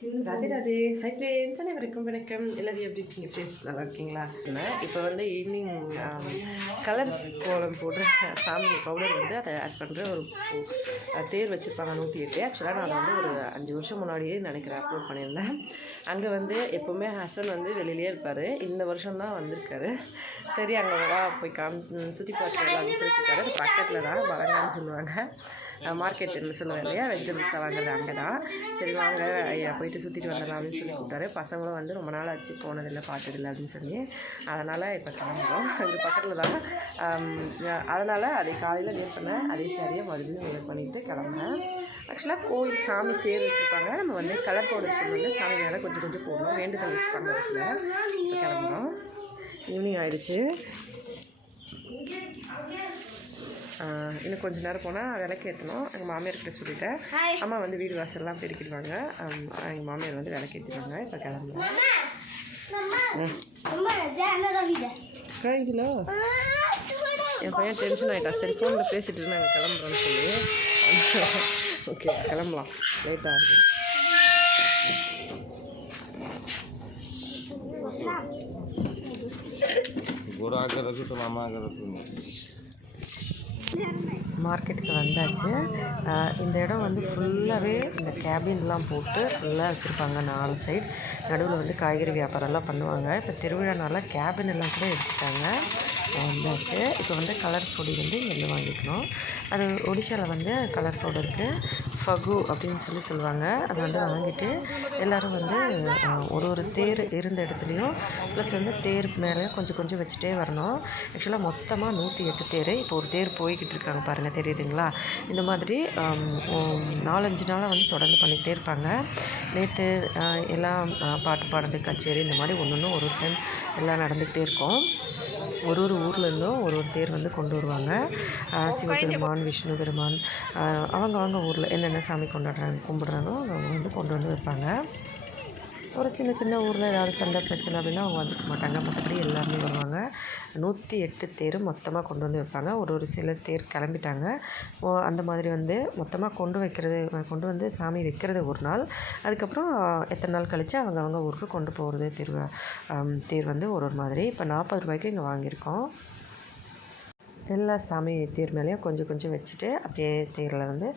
Radhe Radhe. Hi friends, அனைவருக்கும் வணக்கம். எல்லாரும் எப்படி இருக்கீங்க ஃப்ரெண்ட்ஸ்? நல்லா இருக்கீங்களா? இப்போ வந்து ஈவினிங் கலர் கோலம் போடுற சாமி பவுடர் வந்து அதை ஆட் பண்ணுற ஒரு தேர் வச்சுருப்பாங்க 108. ஆக்சுவலாக நான் அதை வந்து ஒரு 5 வருஷம் முன்னாடியே நினைக்கிறேன் அப்லோட் பண்ணியிருந்தேன். அங்கே வந்து எப்போவுமே ஹஸ்பண்ட் வந்து வெளியிலே இருப்பார். இந்த வருஷம் தான் வந்திருக்காரு. சரி அங்கே வா போய் சுற்றி பார்க்கலாம் அப்படின்னு சொல்லி கூப்பிட்டாரு. அது பக்கத்தில் தான் வரங்கான்னு சொல்லுவாங்க, மார்க்கெட்டுன்னு சொல்லுவேன் இல்லையா, வெஜிடபிள்ஸை வாங்குறது அங்கே தான். சரி வாங்க ஐயா போயிட்டு சுற்றிட்டு வந்துடலாம் அப்படின்னு சொல்லி கூப்பிட்டாரு. பசங்களும் வந்து ரொம்ப நாள் ஆச்சு போனதில்லை பார்த்ததில்லை அப்படின்னு சொல்லி, அதனால் இப்போ கிளம்புறோம். அங்கே பக்கத்தில் தான். அதனால் அதை காலையில் வேர் பண்ணேன், அதே சாரியாக மறுபடியும் வேர் பண்ணிவிட்டு கிளம்புனேன். ஆக்சுவலாக கோயில் சாமி தேர் வச்சுருப்பாங்க. நம்ம வந்து கலர் பவுடர் வந்து சாமி மேலே கொஞ்சம் கொஞ்சம் போடணும், வேண்டுதல் வச்சுருப்பாங்க. இப்போ கிளம்புறோம். ஈவினிங் ஆகிடுச்சு. இன்னும் கொஞ்சம் நேரம் போனால் விளக்கேற்றணும். எங்கள் மாமியார்கிட்ட சொல்லிவிட்டேன். அம்மா வந்து வீடு வாசல்லாம் பெருக்கிடுவாங்க. எங்கள் மாமியார் வந்து விளக்கேற்றிடுவாங்க. இப்போ கிளம்புறோம். இதில் என் பையன் டென்ஷன் ஆகிட்டா. சரி ஃபோனில் பேசிட்டு நாங்கள் கிளம்புறோன்னு சொல்லி. ஓகே கிளம்பலாம், லேட்டாக ஆகுது. மார்க்கெட்டுக்கு வந்தாச்சு. இந்த இடம் வந்து ஃபுல்லாகவே இந்த கேபின்லாம் போட்டு ஃபுல்லாக வச்சுருப்பாங்க. 4 சைடு நடுவில் வந்து காய்கறி வியாபாரம்லாம் பண்ணுவாங்க. இப்போ திருவிழானால கேபின் எல்லாம் கூட எடுத்துட்டாங்க. வந்தாச்சு. இப்போ வந்து கலர் பொடி வந்து இங்கேருந்து வாங்கிக்கணும். அது ஒடிஷாவில் வந்து கலர் பவுடருக்கு ஃபகு அப்படின்னு சொல்லுவாங்க. அதை வந்து வாங்கிட்டு எல்லோரும் வந்து ஒரு தேர் இருந்த இடத்துலையும் ப்ளஸ் வந்து தேர் மேலே கொஞ்சம் கொஞ்சம் வச்சுட்டே வரணும். ஆக்சுவலாக மொத்தமாக 108 தேர். இப்போ ஒரு தேர் போய்கிட்டு இருக்காங்க பாருங்கள், தெரியுதுங்களா? இந்த மாதிரி 4-5 நாளாக வந்து தொடர்ந்து பண்ணிக்கிட்டே இருப்பாங்க. நேற்று எல்லாம் பாட்டு பாடுறது, கச்சேரி, இந்த மாதிரி ஒன்று ஒரு டைம் எல்லாம் நடந்துக்கிட்டே இருக்கும். ஒரு ஊர்லேருந்தும் ஒரு தேர் வந்து கொண்டு வருவாங்க. சிவபெருமான், விஷ்ணு பெருமான், அவங்க ஊரில் என்னென்ன சாமி கும்பிடுறாங்களோ அவங்க வந்து கொண்டு வந்து வைப்பாங்க. ஒரு சின்ன ஊரில் ஏதாவது சண்டை பிரச்சனை அப்படின்னா அவங்க வந்துக்க மாட்டாங்க. மற்றபடி எல்லாருமே வருவாங்க. 108 தேர் மொத்தமாக கொண்டு வந்து வைப்பாங்க. ஒரு சில தேர் கிளம்பிட்டாங்க. அந்த மாதிரி வந்து மொத்தமாக கொண்டு வந்து சாமி வைக்கிறது ஒரு நாள். அதுக்கப்புறம் எத்தனை நாள் கழித்து அவங்க ஊருக்கு கொண்டு போகிறது தேர் வந்து ஒரு மாதிரி. இப்போ 40 ரூபாய்க்கு இங்கே வாங்கியிருக்கோம். எல்லா சாமி தேர் மேலேயும் கொஞ்சம் வச்சுட்டு அப்படியே தேரில் வந்து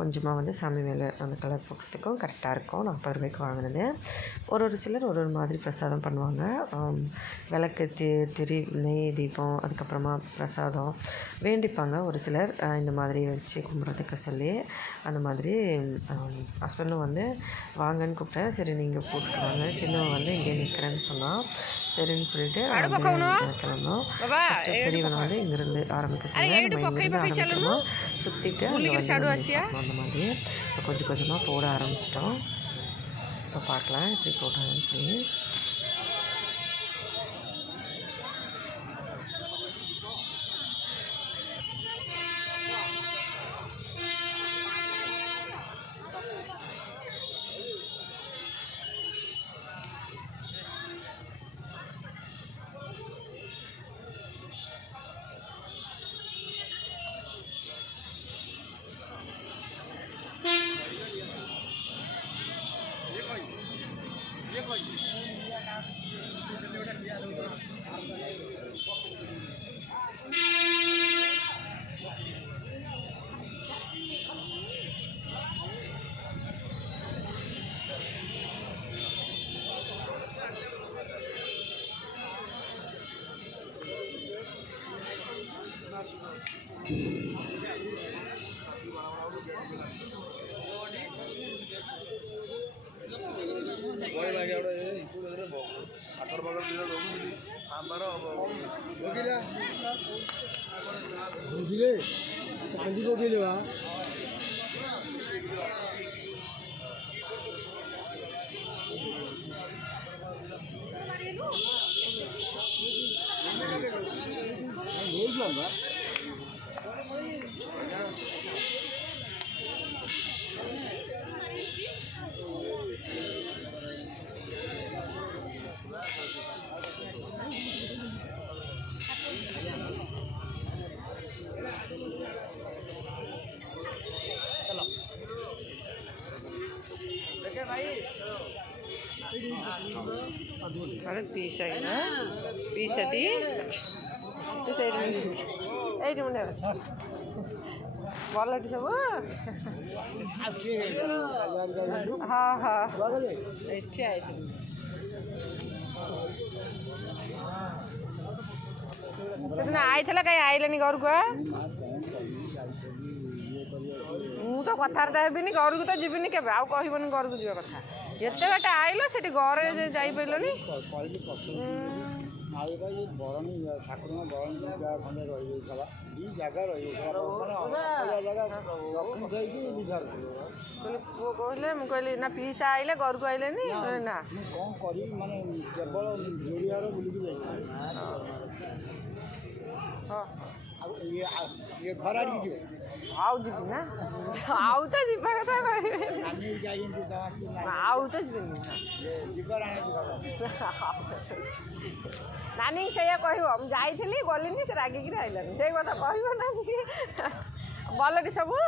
கொஞ்சமாக வந்து சாமி மேலே அந்த கலர் போடுறதுக்கும் கரெக்டாக இருக்கும். 40 ரூபாய்க்கு வாங்கினது. ஒரு சிலர் ஒரு மாதிரி பிரசாதம் பண்ணுவாங்க. விளக்கு, திரி, நெய் தீபம், அதுக்கப்புறமா பிரசாதம் வேண்டிப்பாங்க. ஒரு சிலர் இந்த மாதிரி வச்சு கும்பிட்றதுக்கு சொல்லி. அந்த மாதிரி ஹஸ்பண்டும் வந்து வாங்கன்னு கூப்பிட்டேன். சரி நீங்கள் போட்டுக்குவாங்க, சின்னவன் வந்து இங்கே நிற்கிறேன்னு சொன்னால் சரின்னு சொல்லிட்டு கிளம்பணும். ஃபஸ்ட்டு பெரியவனை வந்து இங்கேருந்து ஆரம்பிக்க சொல்லுவேன். நம்ம இங்கேருந்து ஆரம்பிக்கணும், சுற்றிட்டு அந்த மாதிரி இப்போ கொஞ்சமாக போட ஆரம்பிச்சிட்டோம். இப்போ பார்க்கலாம் எப்படி போடுறாங்கன்னு சொல்லி. ପିସ୍ ଆଇନା ପିସଟି ଏଇଠି ମୁଣ୍ଡେ ଅଛି ଭଲଟି ସବୁ ହଁ ହଁ ଏଠି ଆଇଛନ୍ତି ସେଦିନ ଆଇଥିଲା କାହିଁ ଆଇଲେନି ଘରକୁ ମୁଁ ତ କଥାବାର୍ତ୍ତା ହେବିନି ଘରକୁ ତ ଯିବିନି କେବେ ଆଉ କହିବନି ଘରକୁ ଯିବା କଥା ଏତେ ବାଟ ଆଇଲ ସେଠି ଘରେ ଯାଇପାରିଲନି ପୁଅ କହିଲେ ମୁଁ କହିଲି ନା ପିସା ଆଇଲେ ଘରକୁ ଆଇଲେନି ନା କ'ଣ କରିବି ମାନେ କେବଳ ଆଉ ଯିବି ନା ଆଉ ତ ଯିବା କଥା କହିବେ ଆଉ ତ ଯିବିନି ନାନୀ ସେଇଆ କହିବ ମୁଁ ଯାଇଥିଲି ଗଲିନି ସେ ରାଗିକିରି ଆଇଲାନି ସେଇ କଥା କହିବ ନାନୀ ଭଲଟି ସବୁ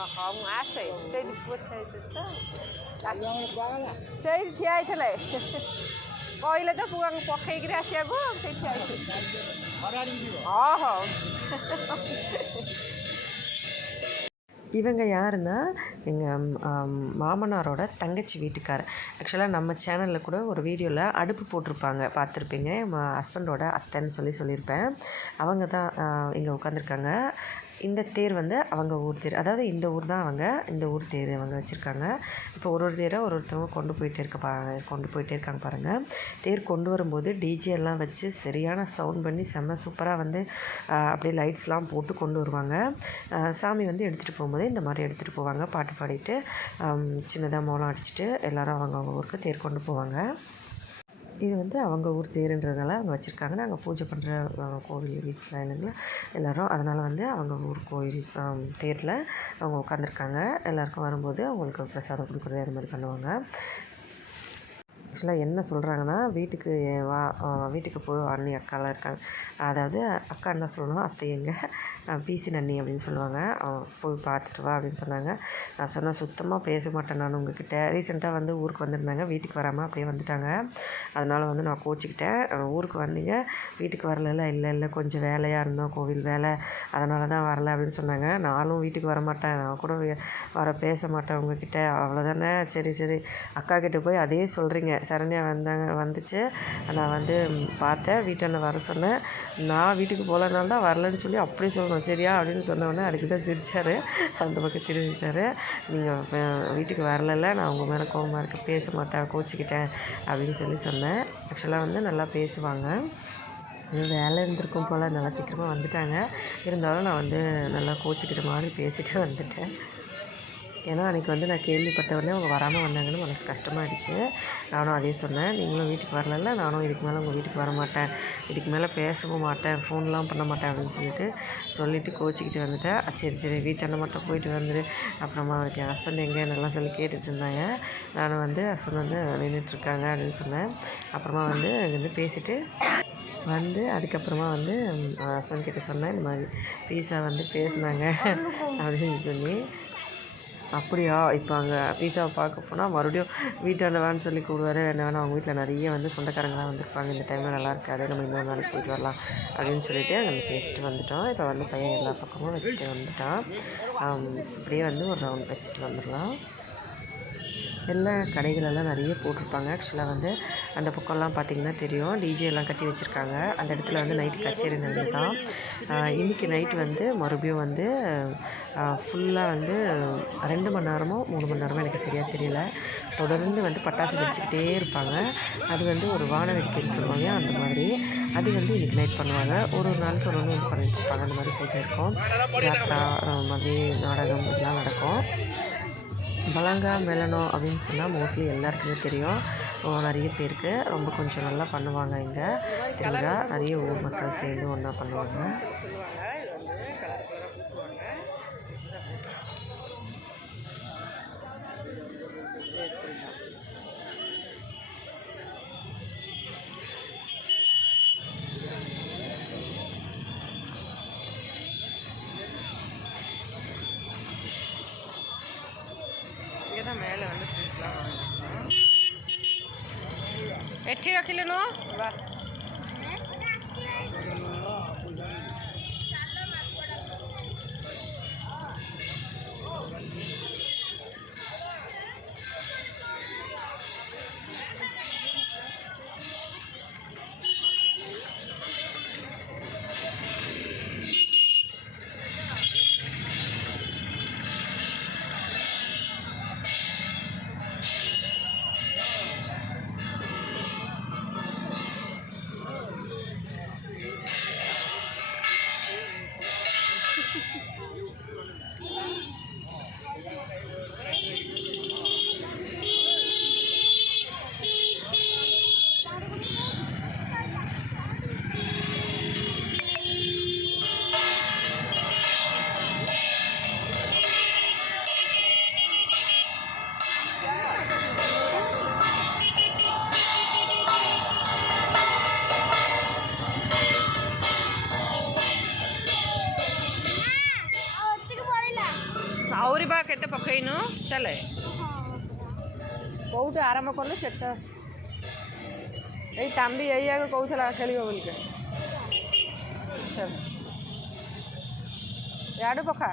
ହଁ ମୁଁ ଆସେ ସେଇଠି ପୁଅ ଠିଆ ସେଇଠି ଠିଆ ହେଇଥିଲେ କହିଲେ ତ ପୁଅଙ୍କୁ ପକେଇକିରି ଆସିବାକୁ ସେଇଠି ଠିଆ ହେଇଥିଲେ ହଁ ହଉ இவங்க யாருன்னா எங்கள் மாமனாரோட தங்கச்சி வீட்டுக்காரர் ஆக்சுவலாக நம்ம சேனலில் கூட ஒரு வீடியோவில் அடுப்பு போட்டிருப்பாங்க பார்த்துருப்பீங்க ஹஸ்பண்டோட அத்தைன்னு சொல்லியிருப்பேன் அவங்க தான் இங்கே உட்காந்துருக்காங்க இந்த தேர் வந்து அவங்க ஊர் தேர் அதாவது இந்த ஊர் தான் இந்த ஊர் தேர் அவங்க வச்சுருக்காங்க இப்போ ஒரு தேரை ஒருத்தவங்க கொண்டு போயிட்டே இருக்காங்க பாருங்கள் தேர் கொண்டு வரும்போது டிஜே எல்லாம் வச்சு சரியான சவுண்ட் பண்ணி செம்ம சூப்பராக வந்து அப்படியே லைட்ஸ்லாம் போட்டு கொண்டு வருவாங்க சாமி வந்து எடுத்துகிட்டு போகும்போது இந்த மாதிரி எடுத்துகிட்டு போவாங்க பாட்டு பாடிட்டு சின்னதாக மோளம் அடிச்சுட்டு எல்லோரும் அவங்க ஊருக்கு தேர் கொண்டு போவாங்க இது வந்து அவங்க ஊர் தேருன்றதுனால அவங்க வச்சுருக்காங்க நாங்கள் பூஜை பண்ணுற கோவில் வீட்டில் இல்லைங்களா எல்லோரும் அதனால் வந்து அவங்க ஊர் கோயில் தேரில் அவங்க உட்காந்துருக்காங்க எல்லாேருக்கும் வரும்போது அவங்களுக்கு பிரசாதம் கொடுக்குறது அது மாதிரி பண்ணுவாங்க ஆக்சுவலாக என்ன சொல்கிறாங்கன்னா வீட்டுக்கு போய் அண்ணி அக்காலாம் இருக்காங்க அதாவது அக்கா என்ன சொல்லணும் அத்தை எங்கள் பிசி நன்னி அப்படின்னு சொல்லுவாங்க போய் பார்த்துட்டு வா அப்படின்னு சொன்னாங்க நான் சொன்னேன் சுத்தமாக பேச மாட்டேன் நான் உங்ககிட்ட ரீசெண்டாக வந்து ஊருக்கு வந்திருந்தாங்க வீட்டுக்கு வராமல் அப்படியே வந்துட்டாங்க அதனால் வந்து நான் கோச்சிக்கிட்டேன் ஊருக்கு வந்தீங்க வீட்டுக்கு வரல இல்லை கொஞ்சம் வேலையாக இருந்தோம் கோவில் வேலை அதனால தான் வரல அப்படின்னு சொன்னாங்க நானும் வீட்டுக்கு வரமாட்டேன் நான் கூட பேச மாட்டேன் உங்ககிட்ட அவ்வளோதானே சரி அக்கா கிட்டே போய் அதே சொல்கிறீங்க சரண்யா வந்துச்சு நான் வந்து பார்த்தேன் வீட்டில் வர சொன்னேன் நான் வீட்டுக்கு போகலனால தான் வரலன்னு சொல்லி அப்படியே சொல்லணும் சரியா அப்படின்னு சொன்னோடனே அதுக்கு தான் சிரித்தார் அந்த பக்கம் திரும்பிட்டார் நீங்கள் வீட்டுக்கு வரல நான் உங்கள் மேலே கோவமாக இருக்க பேச மாட்டேன் கோச்சிக்கிட்டேன் அப்படின்னு சொன்னேன் ஆக்சுவலாக வந்து நல்லா பேசுவாங்க வேலை இருந்திருக்கும் போல் நல்லா சீக்கிரமாக வந்துட்டாங்க இருந்தாலும் நான் வந்து நல்லா கோச்சிக்கிட்ட மாதிரி பேசிட்டு வந்துட்டேன் ஏன்னா அன்றைக்கி வந்து நான் கேள்விப்பட்ட உடனே அவங்க வராமல் வந்தாங்கன்னு மனசு கஷ்டமாகிடுச்சு நானும் அதே சொன்னேன் நீங்களும் வீட்டுக்கு வரல நானும் இதுக்கு மேலே உங்கள் வீட்டுக்கு வர மாட்டேன் இதுக்கு மேலே பேசவும் மாட்டேன் ஃபோன்லாம் பண்ண மாட்டேன் அப்படின்னு சொல்லிவிட்டு கோச்சிக்கிட்டு வந்துட்டேன் சரி வீட்டாண்ட மட்டும் போயிட்டு வந்துடு அப்புறமா அதுக்கு என் ஹஸ்பண்ட் எங்கே நல்லா சொல்லி கேட்டுட்டு இருந்தாங்க நானும் வந்து ஹஸ்பண்ட் வந்து நின்றுட்டுருக்காங்க அப்படின்னு சொன்னேன் அப்புறமா வந்து இங்கேருந்து பேசிவிட்டு வந்து அதுக்கப்புறமா வந்து ஹஸ்பண்ட் கிட்டே சொன்னேன் இந்த மாதிரி பீஸா வந்து பேசினாங்க அப்படின்னு சொல்லி அப்படியா இப்போ அங்கே பீஸாவை பார்க்க போனால் மறுபடியும் வீட்டாண்ட வேணும்னு சொல்லி கூடுவார் என்ன வேணால் அவங்க வீட்டில் நிறைய வந்து சொந்தக்காரங்களாம் வந்திருப்பாங்க இந்த டைமில் நல்லா இருக்காது நம்ம இன்னொரு நாளைக்கு போயிட்டு வரலாம் அப்படின்னு சொல்லிட்டு அங்கே பேசிட்டு வந்துட்டோம் இப்போ வந்து பையன் எல்லா பக்கமும் வச்சுட்டு வந்துட்டான் அப்படியே வந்து ஒரு ரவுண்ட் வச்சுட்டு வந்துடலாம் எல்லா கடைகளெல்லாம் நிறைய போட்டிருப்பாங்க ஆக்சுவலாக வந்து அந்த பக்கம்லாம் பார்த்திங்கன்னா தெரியும் டிஜே எல்லாம் கட்டி வச்சுருக்காங்க அந்த இடத்துல வந்து நைட்டு கச்சேரி நடந்து தான் இன்றைக்கி நைட்டு வந்து மறுபடியும் வந்து ஃபுல்லாக வந்து 2 மணி நேரமோ 3 மணி நேரமோ எனக்கு சரியாக தெரியல தொடர்ந்து வந்து பட்டாசு வெடிச்சிக்கிட்டே இருப்பாங்க அது வந்து ஒரு வான வேடிக்கைன்னு சொல்லுவாங்க அந்த மாதிரி அது வந்து இன்றைக்கி நைட் பண்ணுவாங்க ஒரு நாளுக்கு ஒன்று வந்து பண்ணிட்டு இருப்பாங்க அந்த மாதிரி பூஜை இருக்கும் யாத்திரா மாதிரி நாடகம் இதெல்லாம் நடக்கும் பலங்கா மெலனோ அப்படின்னு சொன்னால் மோஸ்ட்லி எல்லாருக்குமே தெரியும் நிறைய பேருக்கு ரொம்ப கொஞ்சம் நல்லா பண்ணுவாங்க இங்கே திருவிழா நிறைய ஊர் மக்கள் சேர்ந்து ஒன்றா பண்ணுவாங்க ଏଠି ରଖିଲୁନୁ ବା ଆହୁରି ବା କେତେ ପକେଇନୁ ଚାଲେ କେଉଁଠୁ ଆରମ୍ଭ କଲୁ ସେଟା ଏଇ ତାମ୍ବି ଏଇଆକୁ କହୁଥିଲା ଖେଳିବ ବୋଲିକା ଇଆଡ଼ୁ ପକା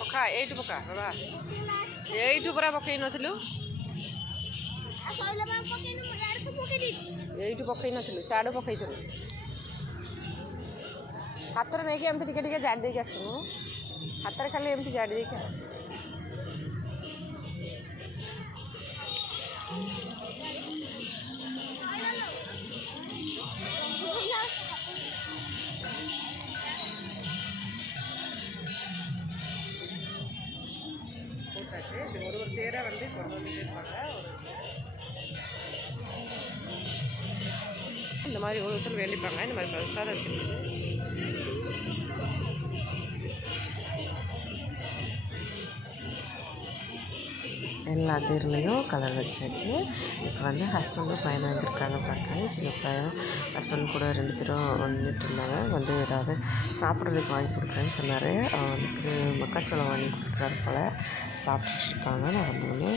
ପକା ଏଇଠୁ ପକା ବାବା ଏଇଠୁ ପୁରା ପକେଇ ନଥିଲୁ ଏଇଠୁ ପକେଇ ନଥିଲୁ ସିଆଡ଼ୁ ପକେଇଥିଲୁ ହାତରେ ନେଇକି ଏମିତି ଟିକେ ଟିକେ ଜାଡ଼ି ଦେଇକି ଆସିବୁ ହାତରେ ଖାଲି ଏମିତି ଜାଡ଼ି ଦେଇକି ஒரு தேரை வந்து கொண்டு வந்துட்டு இருப்பாங்க இந்த மாதிரி ஒரு ஒருத்தர் வேண்டிப்பாங்க இந்த மாதிரி பிரசாதம் இருக்குது எல்லா தேர்லையும் கலர் வச்சாச்சு இப்போ வந்து ஹஸ்பண்டும் பையனும் வந்திருக்காங்க பார்க்க சின்ன பையன் ஹஸ்பண்ட் கூட 2 பேரும் வந்துட்டு இருந்தாங்க வந்து ஏதாவது சாப்பிட்றதுக்கு வாங்கி கொடுக்குறேன்னு சொன்னார் அவனுக்கு மக்காச்சோளம் வாங்கி கொடுக்குறாரு போல் சாப்பிட்ருக்காங்க நான் வந்தோடனே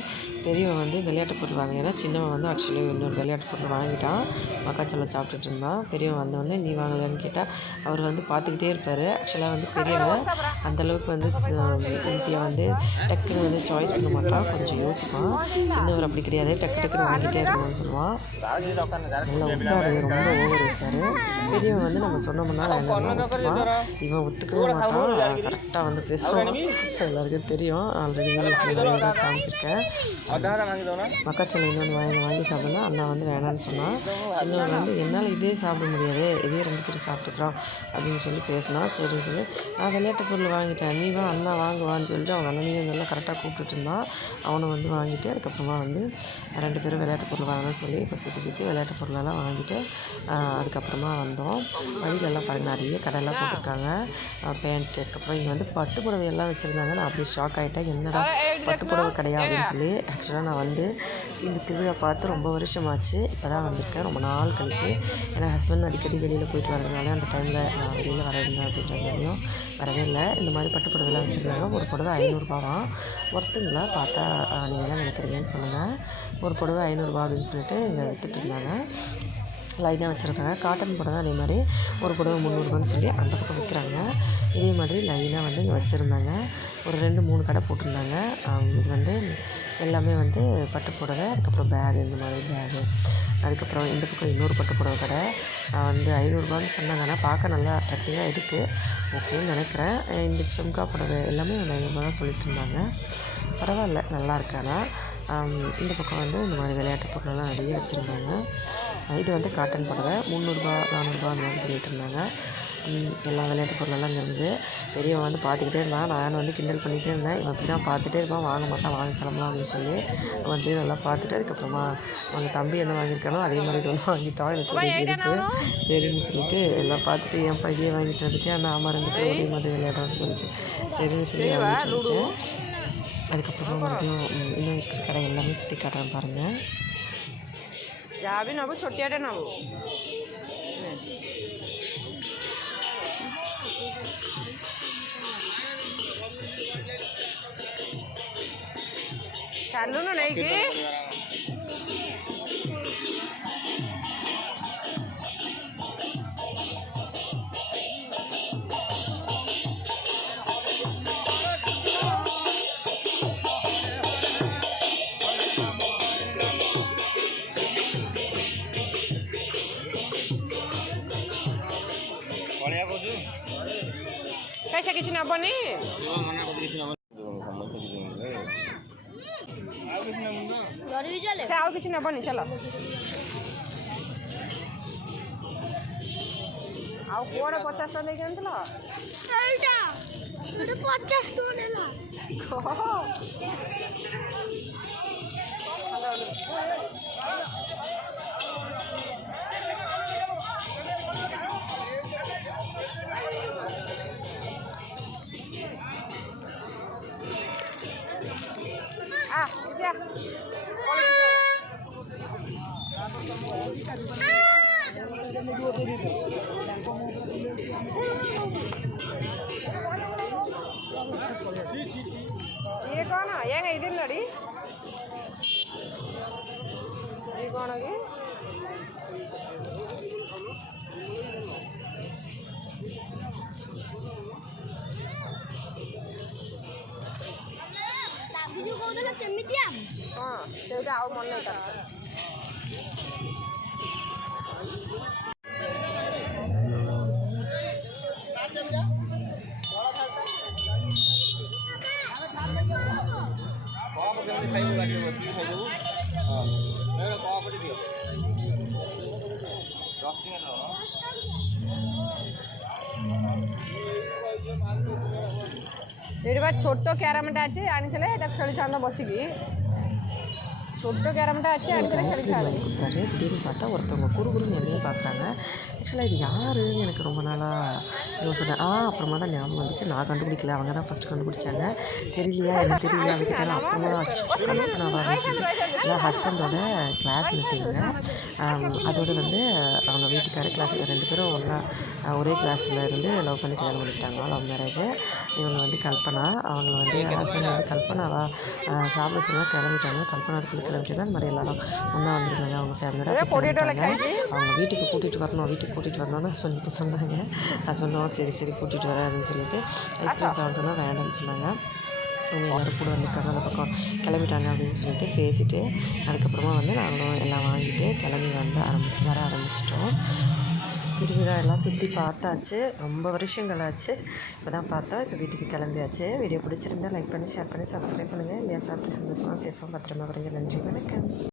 பெரியவன் வந்து விளையாட்டு பொருள் வாங்க ஏன்னா சின்னவன் வந்து ஆக்சுவலி இன்னொரு விளையாட்டு பொருள் வாங்கிட்டான் மக்காச்சோளம் சாப்பிட்டுட்டு இருந்தான் பெரியவன் வந்தோடனே நீ வாங்கலைன்னு கேட்டால் அவர் வந்து பார்த்துக்கிட்டே இருப்பார் ஆக்சுவலாக வந்து பெரியவன் அந்தளவுக்கு வந்து ஈஸியாக வந்து டக்குன்னு வந்து சாய்ஸ் பண்ண மாட்டான் கொஞ்சம் யோசிப்பான் சின்னவர் அப்படி கிடையாது டக்குன்னு வாங்கிட்டே இருக்கணும்னு சொல்லுவான் நல்லா உஷாரு ரொம்ப ஓவர் உஷாரு பெரியவன் வந்து நம்ம சொன்னோம்னா வேண்டாம் இவன் ஒத்துக்கவே மாட்டான் கரெக்டாக வந்து பேசுவான் எல்லாருக்கும் தெரியும் ஆல்ரெடி வீடியோஸில் நிறைய தடவை காமிச்சிருக்கேன். மக்காச்சோளம் இன்னொன்று வாங்கி சாப்பிடலாம். அண்ணா வந்து வேணான்னு சொன்னால், சின்னவன் வந்து என்னால் இதே சாப்பிட முடியாது, இதே 2 பேரும் சாப்பிட்டுக்கலாம் அப்படின்னு சொல்லி பேசினா. சரின்னு சொல்லி நான் விளையாட்டு பொருள் வாங்கிட்டேன், நீ வா அண்ணா வாங்குவான்னு சொல்லிட்டு அவங்க அண்ணனையும் நல்லா கரெக்டாக கூப்பிட்டுட்டு இருந்தான். அவனை வந்து வாங்கிட்டு அதுக்கப்புறமா வந்து 2 பேரும் விளையாட்டு பொருள் வாங்கணும்னு சொல்லி இப்போ சுற்றி விளையாட்டு பொருளெல்லாம் வாங்கிட்டு அதுக்கப்புறமா வந்தோம். வழியிலெல்லாம் பாருங்கள் நிறைய கடையெல்லாம் போட்டிருக்காங்க. பேண்ட், அதுக்கப்புறம் இங்கே வந்து பட்டு புடவையெல்லாம் வச்சுருந்தாங்க. நான் அப்படியே ஷாக் ஆகிட்டேன், என்னடா பட்டு புடவை கிடையாது அப்படின்னு சொல்லி. ஆக்சுவலாக நான் வந்து இந்த திருவிழா பார்த்து ரொம்ப வருஷமாச்சு, இப்போ தான் வந்திருக்கேன் ரொம்ப நாள் கழிச்சு. ஏன்னா ஹஸ்பண்ட் அடிக்கடி வெளியில் போயிட்டு வரதுனால அந்த டைமில் நான் வெளியில் வரேன் அப்படின்ற மாதிரியும் வரவே இல்லை. இந்த மாதிரி பட்டு புடவைலாம் வச்சுருந்தாங்க. ஒரு புடவை 500 ரூபாவாம். ஒருத்தங்களா பார்த்தா நீங்கள் தான் நினைக்கிறீங்கன்னு சொல்லுங்கள். ஒரு புடவை 500 ரூபா அப்படின்னு சொல்லிட்டு இங்கே விற்றுட்டு இருந்தாங்க. லைனாக வச்சுருந்தாங்க. காட்டன் புடவை அதே மாதிரி ஒரு புடவை 300 ரூபான்னு சொல்லி அந்த பக்கம் விற்கிறாங்க. இதே மாதிரி லைனாக வந்து இங்கே வச்சுருந்தாங்க. ஒரு 2-3 கடை போட்டிருந்தாங்க. இது வந்து எல்லாமே வந்து பட்டு புடவை, அதுக்கப்புறம் பேகு, இந்த மாதிரி பேகு. அதுக்கப்புறம் இந்த பக்கம் இன்னொரு பட்டு புடவை கடை வந்து 500 ரூபான்னு சொன்னாங்க. ஆனால் பார்க்க நல்லா அட்ராக்டிவாக இருக்குது, ஓகேன்னு நினைக்கிறேன். இந்த சும்கா புடவை எல்லாமே 500 ரூபா தான் சொல்லிட்டு இருந்தாங்க. பரவாயில்ல, நல்லா இருக்கு. ஆனால் இந்த பக்கம் வந்து இந்த மாதிரி விளையாட்டு பொருளெல்லாம் நிறைய வச்சுருந்தாங்க. இது வந்து காட்டன் புடவை 300 ரூபா 400 ரூபா அந்த மாதிரி சொல்லிட்டு இருந்தாங்க. எல்லா விளையாட்டு பொருளெல்லாம் இங்கே இருந்து பெரியவன் வந்து பார்த்துக்கிட்டே இருந்தான். நான் வந்து கிண்டல் பண்ணிகிட்டே இருந்தேன். இவன் அப்படி தான் பார்த்துட்டே இருப்பான், வாங்க மாட்டான், வாங்க கிளம்பலாம் அப்படின்னு சொல்லி. வந்து நல்லா பார்த்துட்டு அதுக்கப்புறமா அவங்க தம்பி என்ன வாங்கியிருக்கானோ அதே மாதிரி ஒன்று வாங்கிட்டான். எனக்கு ஒரே இருக்கு சரின்னு சொல்லிட்டு எல்லாம் பார்த்துட்டு என் பையன் வாங்கிட்டு வந்துட்டு ஆனால் ஆமாம் 2 பேரும் ஒரே மாதிரி விளையாடணும்னு சொல்லிட்டு சரின்னு சொல்லி வாங்கிட்டு வந்துட்டேன். அதுக்கப்புறமா மறுபடியும் இன்னும் இருக்கிற கடை எல்லாமே சுற்றி காட்டுறேன் பாருங்கள். ଯାହାବି ନେବୁ ଛୋଟିଆଟେ ନେବୁ। ଚାଲୁନୁ ନେଇକି पैसा किसी नबनी ଆଉ କିଛି ନେବନି ଚାଲ। ଆଉ କୁଆଡ଼େ 50 ଟଙ୍କା ଦେଇକି ଆଣିଥିଲ? 50 ଟଙ୍କା ନେଲା। क्या ये कौन है? ये नहीं दिन लड़ी ये कौन है? हाँ ସେଇଟା ଆଉ ମନେ ନାହିଁ ତାର। ଏଇଠି ବା ଛୋଟ କ୍ୟାରମଟା ଅଛି, ଆଣିଥିଲେ ଏଇଟା ଖେଳିଥାନ୍ତ ବସିକି। छोटो कैरमटा अच्छे ஐஸ்கிரீம் வாங்கி கொடுத்தாரு. திடீர்னு பார்த்தா ஒருத்தவங்க குறுகுறுன்னு என்னையே பார்க்குறாங்க. ஆக்சுவலாக இது யாருன்னு எனக்கு ரொம்ப நாளாக யோசனை. அப்புறமா தான் ஞாபகம் வந்துச்சு. நான் கண்டுபிடிக்கல, அவங்க தான் ஃபஸ்ட்டு கண்டுபிடிச்சாங்க. தெரியலையா எனக்கு தெரியலையா அவங்ககிட்ட அப்புறமா நான் ஹஸ்பண்டோட கிளாஸ் மீட்டிங்க. அதோடு வந்து அவங்க வீட்டுக்கார கிளாஸ் 2 பேரும் ஒன்றா ஒரே கிளாஸில் இருந்து லவ் பண்ணி கல்யாணம் பண்ணிட்டாங்க, லவ் மேரேஜ். இவங்க வந்து கல்பனா, அவங்க வந்து ஹஸ்பண்ட் வந்து கல்பனாவா சாப்பிட சொன்னால் கிளம்பிட்டாங்க. கல்பனா அதுக்குள்ளே கிளம்பிட்டு இந்த மாதிரி எல்லாரும் ஒன்றா வந்துருக்காங்க அவங்க ஃபேமிலியோட. அவங்க வீட்டுக்கு கூட்டிகிட்டு வரணும்னு ஹஸ்பண்ட் கிட்ட சொன்னாங்க. ஹஸ்பண்டும் சரி கூட்டிகிட்டு வரேன் அப்படின்னு சொல்லிட்டு ஐஸ்கிரீம் சாப்பிட சொன்னால் வேண்டாம்னு சொன்னாங்க. அவங்க எல்லோரும் கூட வந்திருக்காங்க, அந்த பக்கம் கிளம்பிட்டாங்க அப்படின்னு சொல்லிட்டு பேசிவிட்டு அதுக்கப்புறமா வந்து நாங்களும் எல்லாம் வாங்கிட்டு கிளம்பி வர ஆரம்பிச்சிட்டோம். திருவிழா எல்லாம் சுற்றி பார்த்தாச்சு. ரொம்ப வருஷங்கள் ஆச்சு. இப்போ தான் பார்த்தோம். இப்போ வீட்டுக்கு கிளம்பியாச்சு. வீடியோ பிடிச்சிருந்தா லைக் பண்ணி, ஷேர் பண்ணி, சப்ஸ்கிரைப் பண்ணுங்கள். இல்லையா சாப்பிட்டு சந்தோஷமாக சேஃபாக பத்திரமா வரீங்க. நன்றி, வணக்கம்.